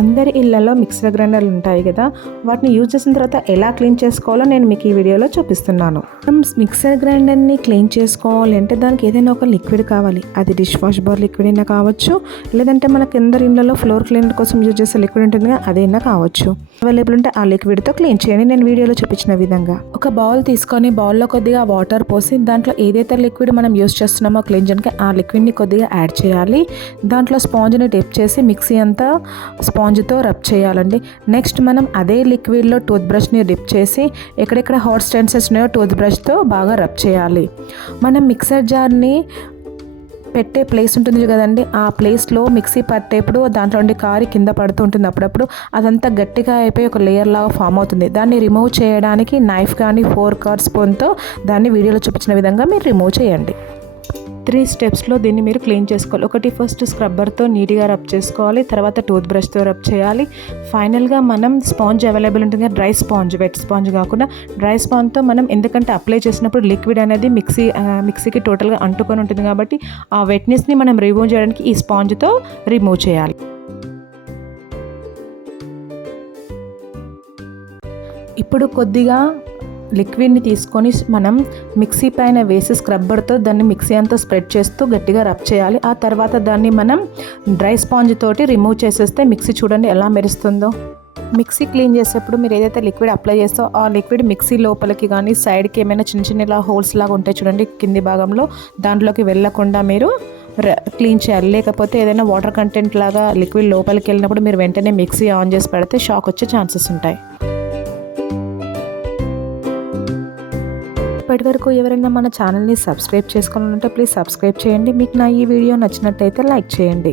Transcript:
అందరి ఇళ్ళలో మిక్సర్ గ్రైండర్లు ఉంటాయి కదా వాటిని యూజ్ చేసిన తర్వాత ఎలా క్లీన్ చేసుకోవాలో నేను మీకు ఈ వీడియోలో చూపిస్తున్నాను. మనం మిక్సర్ గ్రైండర్ని క్లీన్ చేసుకోవాలి అంటే దానికి ఏదైనా ఒక లిక్విడ్ కావాలి. అది డిష్ వాష్ బార్ లిక్విడ్ అయినా కావచ్చు లేదంటే మనకి అందరి ఇళ్ళలో ఫ్లోర్ క్లీనర్ కోసం యూజ్ చేసే లిక్విడ్ ఉంటుంది కదా అదైనా కావచ్చు. అవైలబుల్ ఉంటే ఆ లిక్విడ్తో క్లీన్ చేయండి. నేను వీడియోలో చూపించిన విధంగా. ఒక బౌల్ తీసుకొని బౌల్లో కొద్దిగా వాటర్ పోసి దాంట్లో ఏదైతే లిక్విడ్ మనం యూస్ చేస్తున్నామో క్లీన్ చేయడానికి ఆ లిక్విడ్ని కొద్దిగా యాడ్ చేయాలి. దాంట్లో స్పాంజ్ని టెప్ చేసి మిక్సీ అంతా స్పాంజ్తో రబ్ చేయాలండి. నెక్స్ట్ మనం అదే లిక్విడ్లో టూత్ బ్రష్ని డిప్ చేసి ఎక్కడెక్కడ హాట్ స్టెన్సెస్ ఉన్నాయో టూత్ బ్రష్తో బాగా రబ్ చేయాలి. మనం మిక్సర్ జార్ని పెట్టే ప్లేస్ ఉంటుంది కదండి. ఆ ప్లేస్లో మిక్సీ పట్టేప్పుడు దాంట్లో ఉండి కారి కింద పడుతూ ఉంటుంది. అప్పుడప్పుడు అదంతా గట్టిగా అయిపోయి ఒక లేయర్ లాగా ఫామ్ అవుతుంది. దాన్ని రిమూవ్ చేయడానికి నైఫ్ కానీ ఫోర్ కార్ స్పూన్తో దాన్ని వీడియోలో చూపించిన విధంగా మీరు రిమూవ్ చేయండి. త్రీ స్టెప్స్లో దీన్ని మీరు క్లీన్ చేసుకోవాలి. ఒకటి ఫస్ట్ స్క్రబ్బర్తో నీట్గా రబ్ చేసుకోవాలి. తర్వాత టూత్ బ్రష్తో రబ్ చేయాలి. ఫైనల్గా మనం స్పాంజ్ అవైలబుల్ ఉంటుంది. డ్రై స్పాంజ్ వెట్ స్పాంజ్ కాకుండా డ్రై స్పాంజ్తో మనం ఎందుకంటే అప్లై చేసినప్పుడు లిక్విడ్ అనేది మిక్సీ మిక్సీకి టోటల్గా అంటుకొని ఉంటుంది కాబట్టి ఆ వెట్నెస్ని మనం రిమూవ్ చేయడానికి ఈ స్పాంజ్తో రిమూవ్ చేయాలి. ఇప్పుడు కొద్దిగా లిక్విడ్ని తీసుకొని మనం మిక్సీ పైన వేసి స్క్రబ్బర్తో దాన్ని మిక్సీ అంతా స్ప్రెడ్ చేస్తూ గట్టిగా రబ్ చేయాలి. ఆ తర్వాత దాన్ని మనం డ్రై స్పాంజ్ తోటి రిమూవ్ చేసేస్తే మిక్సీ చూడండి ఎలా మెరుస్తుందో. మిక్సీ క్లీన్ చేసేప్పుడు మీరు ఏదైతే లిక్విడ్ అప్లై చేస్తో ఆ లిక్విడ్ మిక్సీ లోపలికి కానీ సైడ్కి ఏమైనా చిన్న చిన్న ఇలా హోల్స్ లాగా ఉంటాయి చూడండి కింది భాగంలో. దాంట్లోకి వెళ్ళకుండా మీరు ర- క్లీన్ చేయాలి. లేకపోతే ఏదైనా వాటర్ కంటెంట్ లాగా లిక్విడ్ లోపలికి వెళ్ళినప్పుడు మీరు వెంటనే మిక్సీ ఆన్ చేసి పెడితే షాక్ వచ్చే ఛాన్సెస్ ఉంటాయి. ఇప్పటి వరకు ఎవరైనా మన ఛానల్ని సబ్స్క్రైబ్ చేసుకోవాలంటే ప్లీజ్ సబ్స్క్రైబ్ చేయండి. మీకు నా ఈ వీడియో నచ్చినట్టయితే లైక్ చేయండి.